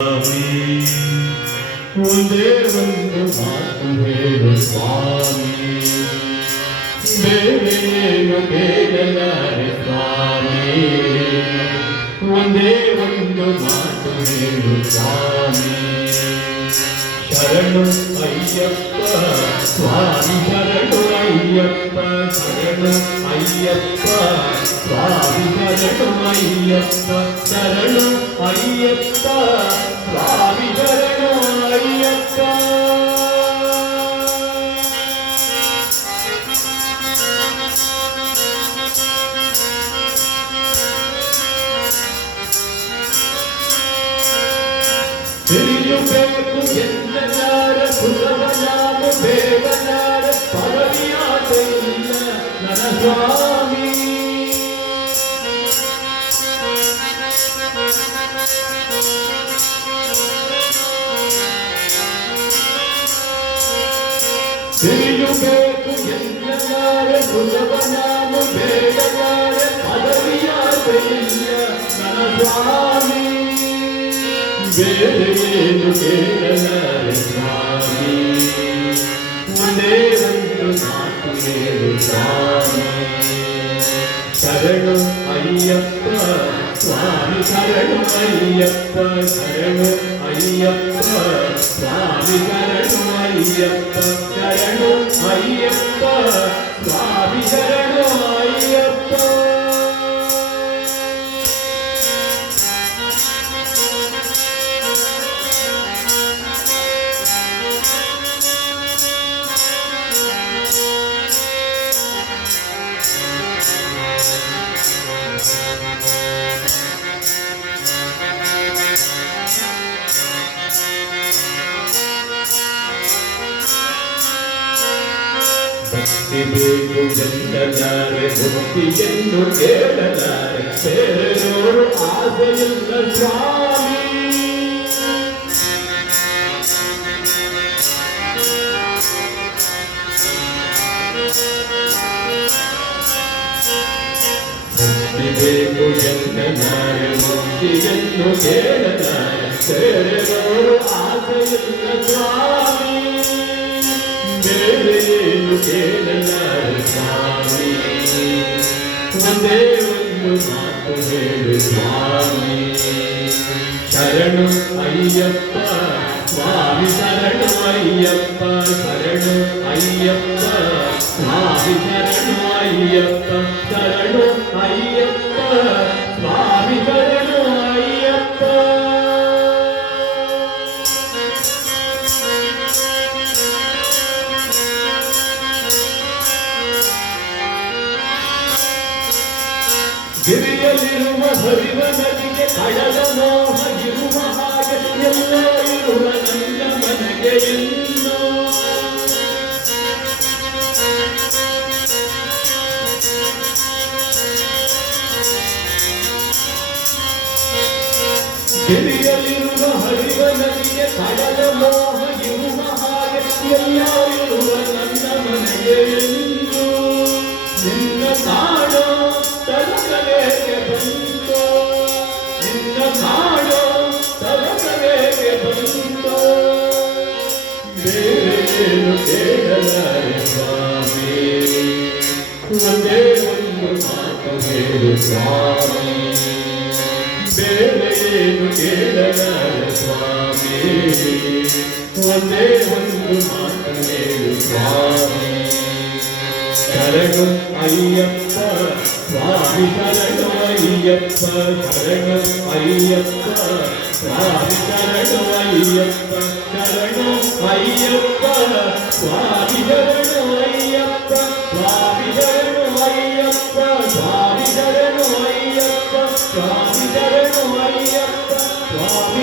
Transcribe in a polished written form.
ಒಂದೇ ಒಂದು ಮಾತು ಹೇಳು ಸ್ವಾಮಿ, ಬೇರೇನು ಬೇಡಲಾರೆ ಸ್ವಾಮಿ. ಒಂದೇ ಒಂದು ಮಾತು ಹೇಳು ಸ್ವಾಮಿ. ಶರಣು ಅಯ್ಯಪ್ಪ ಸ್ವಾಮಿ, ಶರಣು ಅಯ್ಯಪ್ಪ, ಶರಣು ಅಯ್ಯಪ್ಪ ಸ್ವಾಮಿ, ಶರಣು ಅಯ್ಯಪ್ಪ, ಶರಣು ಅಯ್ಯಪ್ಪ ಸ್ವಾಮಿ, ಶರಣು ಅಯ್ಯಪ್ಪ. ತಿಳಿಯಬೇಕು ಎಂದಲಾರ ಸುಲಭನಾದ ಬೇಡಲಾರ ಪದವಿಯಾದ ಇಲ್ಲ ನನ್ನ ಸ್ವಾಮಿ. ತಿಳಿಯಬೇಕು ಎಂದಲಾರ ಸುಲಭನಾದ ಬೇಡಲಾರ ಪದವಿಯಾದ ಇಲ್ಲ ನನ್ನ ಸ್ವಾಮಿ. ಬೇರೇನು ಕೇಳಲಾರೆ ಸ್ವಾಮಿ, ಒಂದೇ ಒಂದು ಮಾತು ಹೇಳು ಸ್ವಾಮಿ. ಶರಣು ಅಯ್ಯಪ್ಪ ಸ್ವಾಮಿ, ಶರಣು ಅಯ್ಯಪ್ಪ, ಶರಣು ಅಯ್ಯಪ್ಪ ಸ್ವಾಮಿ, ಶರಣು ಅಯ್ಯಪ್ಪ, ಶರಣು ಅಯ್ಯಪ್ಪ ಸ್ವಾಮಿ, ಶರಣು ಅಯ್ಯಪ್ಪ. ಭಕ್ತಿ ಬೇಕು ಎಂದಲಾರೆ, ಭಕ್ತಿಯನ್ನು ಕೇಳಲಾರೆ, ಬೇರೆಯೋರು ಆಸೆಯಿಲ್ಲ ಸ್ವಾಮಿ. ಭಕ್ತಿ ಬೇಕು ಎಂದಲಾರೆ, ಭಕ್ತಿಯನ್ನು ಕೇಳಲಾರೆ, ಬೇರೆಯೋರು ಆಸೆಯಿಲ್ಲ ಸ್ವಾಮಿ. ಬೇರೇನು ಕೇಳಲಾರೆ ಸ್ವಾಮಿ, ಒಂದೇ ಒಂದು ಮಾತು ಹೇಳು ಸ್ವಾಮಿ. ಶರಣು ಅಯ್ಯಪ್ಪ ಸ್ವಾಮಿ, ಶರಣು ಅಯ್ಯಪ್ಪ, ಶರಣು ಅಯ್ಯಪ್ಪ ಸ್ವಾಮಿ, ಶರಣು ಅಯ್ಯಪ್ಪ, ಶರಣು ಅಯ್ಯಪ್ಪ ಸ್ವಾಮಿ, ಶರಣು ಅಯ್ಯಪ್ಪ. ಗಿರಿಯಲ್ಲಿರುವ ಹರಿವ ನದಿಗೆ ಕಡಲ ಮೋಹ ಇರುವ ಹಾಗೆ ಎಲ್ಲ ಇರುವ ನನ್ನ ಮನೆಗೆ ಇನ್ನೂ. ಗಿರಿಯಲ್ಲಿರುವ ಹರಿವ ನದಿಗೆ ಕಡಲ ಮೋಹ ಇರುವ ಹಾಗೆ ಎಲ್ಲ ಇರುವ ನನ್ನ ಮನೆಗೆ ಇನ್ನೂ. ನಿನ್ನ ಕಾಡೋ ತಲಕಲೆಗೆ ಬಂತು, ನಿನ್ನ ಕಾಡೋ ತಲಕಲೆಗೆ ಬಂತು. ಬೇರೇನು ಕೇಳಲಾರೆ ಸ್ವಾಮಿ, ಒಂದೇ ಒಂದು ಮಾತು ಹೇಳು ಸ್ವಾಮಿ. ಬೇರೇನು ಕೇಳಲಾರೆ ಸ್ವಾಮಿ, ಒಂದೇ ಒಂದು ಮಾತು ಹೇಳು ಸ್ವಾಮಿ. ಶರಣು ಅಯ್ಯಪ್ಪ ಸ್ವಾಮಿ, ಶರಣು ಅಯ್ಯಪ್ಪ, ಶರಣು ಅಯ್ಯಪ್ಪ ಸ್ವಾಮಿ, ಶರಣು ಅಯ್ಯಪ್ಪ, ಶರಣು ಅಯ್ಯಪ್ಪ ಸ್ವಾಮಿ, ಶರಣು ಅಯ್ಯಪ್ಪ ಸ್ವಾಮಿ, ಶರಣು ಅಯ್ಯಪ್ಪ ಸ್ವಾಮಿ, ಶರಣು ಅಯ್ಯಪ್ಪ ಸ್ವಾಮಿ, ಶರಣು ಅಯ್ಯಪ್ಪ ಸ್ವಾಮಿ.